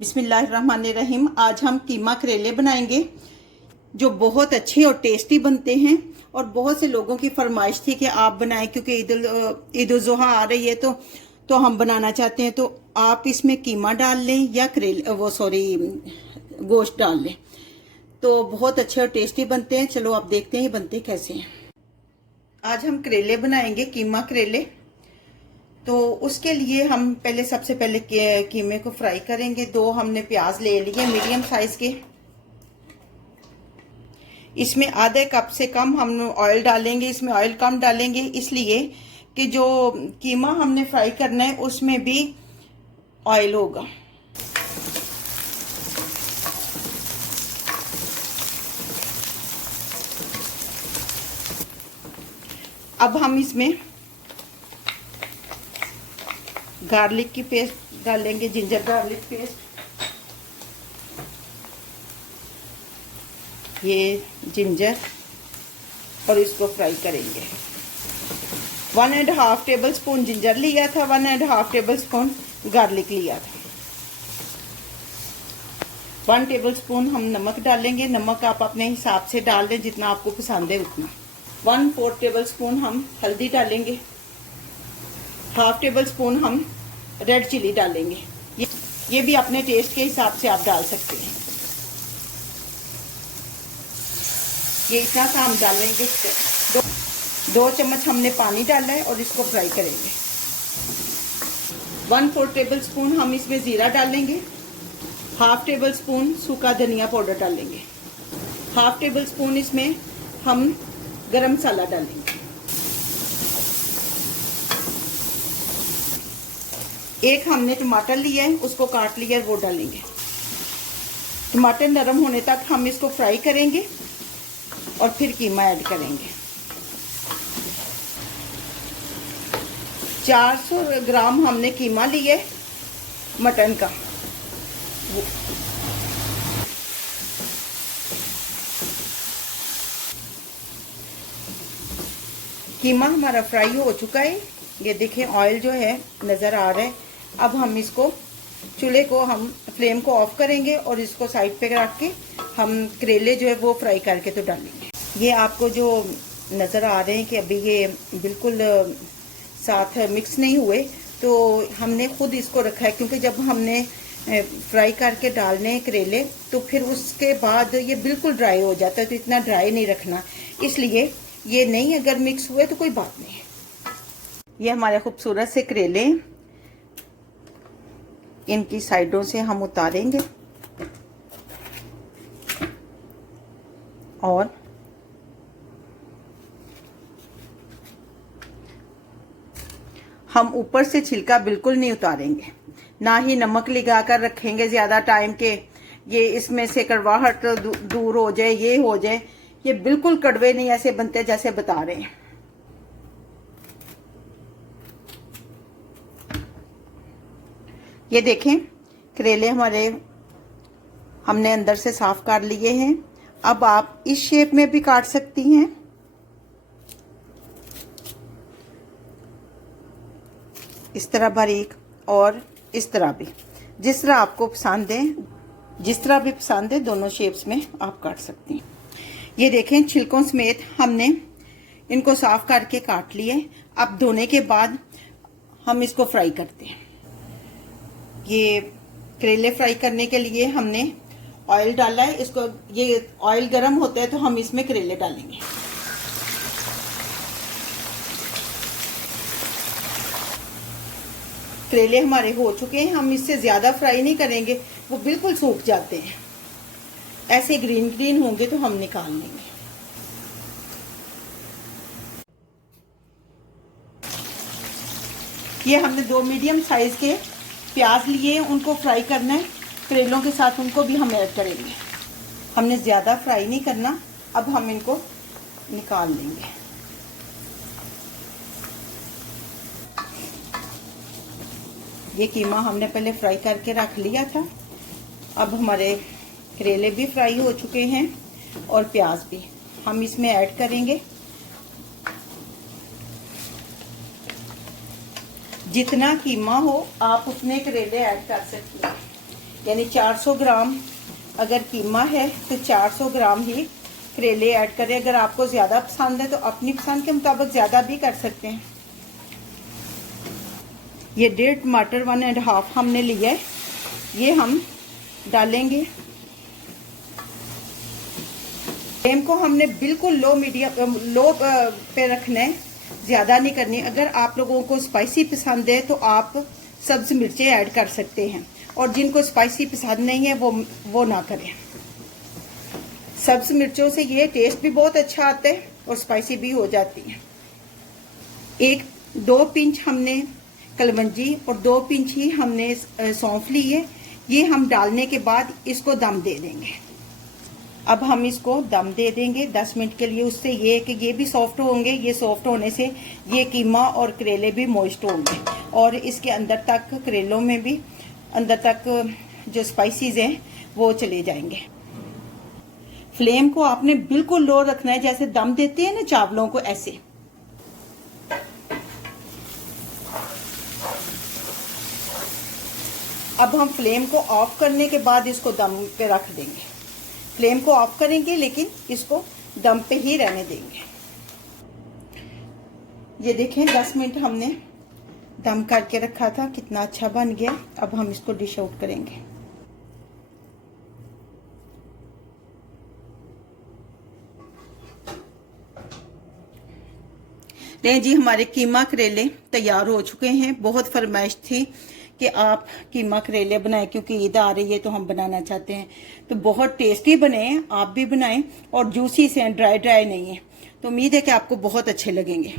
बिस्मिल्लाहिर्रहमानिर्रहीम। आज हम कीमा करेले बनाएंगे जो बहुत अच्छे और टेस्टी बनते हैं। और बहुत से लोगों की फरमाइश थी कि आप बनाएं, क्योंकि ईद उल जुहा आ रही है तो हम बनाना चाहते हैं। तो आप इसमें कीमा डाल लें या करेले गोश्त डाल लें, तो बहुत अच्छे और टेस्टी बनते हैं। चलो आप देखते हैं बनते कैसे हैं। आज हम करेले बनाएंगे, कीमा करेले। तो उसके लिए हम सबसे पहले कीमे को फ्राई करेंगे। 2 हमने प्याज ले लिए मीडियम साइज के। इसमें आधे कप से कम हम ऑयल डालेंगे। इसमें ऑयल कम डालेंगे इसलिए कि जो कीमा हमने फ्राई करना है उसमें भी ऑयल होगा। अब हम इसमें गार्लिक की पेस्ट डालेंगे, जिंजर गार्लिक पेस्ट। ये जिंजर, और इसको फ्राई करेंगे। 1.5 टेबल स्पून जिंजर लिया था, 1.5 टेबल स्पून गार्लिक लिया था। 1 टेबल स्पून हम नमक डालेंगे। नमक आप अपने हिसाब से डाल दें, जितना आपको पसंद है उतना। 1/4 टेबल स्पून हम हल्दी डालेंगे। 1/2 टेबल स्पून हम रेड चिली डालेंगे। ये भी अपने टेस्ट के हिसाब से आप डाल सकते हैं। ये इतना सा हम डालेंगे। 2 चम्मच हमने पानी डाला है और इसको फ्राई करेंगे। 1/4 टेबल स्पून हम इसमें जीरा डालेंगे। 1/2 टेबल स्पून सूखा धनिया पाउडर डालेंगे। 1/2 टेबल स्पून इसमें हम गरम मसाला डालेंगे। एक हमने टमाटर लिया है, उसको काट लिया है, वो डालेंगे। टमाटर नरम होने तक हम इसको फ्राई करेंगे और फिर कीमा ऐड करेंगे। 400 ग्राम हमने कीमा लिया है मटन का। कीमा हमारा फ्राई हो चुका है। ये देखें, ऑयल जो है नज़र आ रहा है। अब हम इसको चूल्हे को हम फ्लेम को ऑफ करेंगे और इसको साइड पे रख के हम करेले जो है वो फ्राई करके तो डालेंगे। ये आपको जो नज़र आ रहे हैं कि अभी ये बिल्कुल साथ मिक्स नहीं हुए, तो हमने खुद इसको रखा है, क्योंकि जब हमने फ्राई करके डालने करेले तो फिर उसके बाद ये बिल्कुल ड्राई हो जाता है। तो इतना ड्राई नहीं रखना, इसलिए ये नहीं, अगर मिक्स हुए तो कोई बात नहीं है। ये हमारे खूबसूरत से करेले, इनकी साइडों से हम उतारेंगे और हम ऊपर से छिलका बिल्कुल नहीं उतारेंगे, ना ही नमक लगा कर रखेंगे ज्यादा टाइम के ये इसमें से कड़वाहट दूर हो जाए, ये हो जाए। ये बिल्कुल कड़वे नहीं ऐसे बनते जैसे बता रहे हैं। ये देखें, करेले हमारे हमने अंदर से साफ कर लिए हैं। अब आप इस शेप में भी काट सकती हैं, इस तरह बारीक, और इस तरह भी, जिस तरह आपको पसंद है, जिस तरह भी पसंद है, दोनों शेप्स में आप काट सकती हैं। ये देखें, छिलकों समेत हमने इनको साफ करके काट लिए। अब धोने के बाद हम इसको फ्राई करते हैं। ये करेले फ्राई करने के लिए हमने ऑयल डाला है। इसको, ये ऑयल गर्म होता है तो हम इसमें करेले डालेंगे। करेले हमारे हो चुके हैं। हम इससे ज्यादा फ्राई नहीं करेंगे, वो बिल्कुल सूख जाते हैं। ऐसे ग्रीन ग्रीन होंगे तो हम निकाल लेंगे। ये हमने 2 मीडियम साइज के प्याज लिए, उनको फ्राई करना है करेलों के साथ, उनको भी हम ऐड करेंगे। हमने ज्यादा फ्राई नहीं करना। अब हम इनको निकाल लेंगे। ये कीमा हमने पहले फ्राई करके रख लिया था। अब हमारे करेले भी फ्राई हो चुके हैं और प्याज भी हम इसमें ऐड करेंगे। जितना कीमा हो आप उतने करेले ऐड कर सकते हैं। यानी 400 ग्राम अगर कीमा है तो 400 ग्राम ही करेले ऐड करें। अगर आपको ज़्यादा पसंद है तो अपनी पसंद के मुताबिक ज़्यादा भी कर सकते हैं। ये 1.5 टमाटर 1.5 हमने लिया है, ये हम डालेंगे। फ्लेम को हमने बिल्कुल लो पे रखना है, ज़्यादा नहीं करनी। अगर आप लोगों को स्पाइसी पसंद है तो आप सब्ज़ मिर्चें ऐड कर सकते हैं, और जिनको स्पाइसी पसंद नहीं है वो ना करें। सब्ज़ मिर्चों से ये टेस्ट भी बहुत अच्छा आता है और स्पाइसी भी हो जाती है। 1-2 पिंच हमने कलवंजी और 2 पिंच ही हमने सौंफ ली है। ये हम डालने के बाद इसको दम दे देंगे। अब हम इसको दम दे देंगे 10 मिनट के लिए। उससे ये है कि ये भी सॉफ्ट होंगे, ये सॉफ्ट होने से ये कीमा और करेले भी मॉइस्ट होंगे, और इसके अंदर तक करेलों में भी अंदर तक जो स्पाइसीज हैं वो चले जाएंगे। फ्लेम को आपने बिल्कुल लो रखना है, जैसे दम देते हैं ना चावलों को, ऐसे। अब हम फ्लेम को ऑफ करने के बाद इसको दम पे रख देंगे। फ्लेम को ऑफ करेंगे लेकिन इसको दम पे ही रहने देंगे। ये देखें 10 मिनट हमने दम करके रखा था, कितना अच्छा बन गया। अब हम इसको डिश आउट करेंगे। नहीं जी, हमारे कीमा करेले तैयार हो चुके हैं। बहुत फरमाइश थी कि आप कीमा करेले बनाएं, क्योंकि ईद आ रही है तो हम बनाना चाहते हैं। तो बहुत टेस्टी बने हैं, आप भी बनाएं। और जूसी से, ड्राई नहीं है। तो उम्मीद है कि आपको बहुत अच्छे लगेंगे।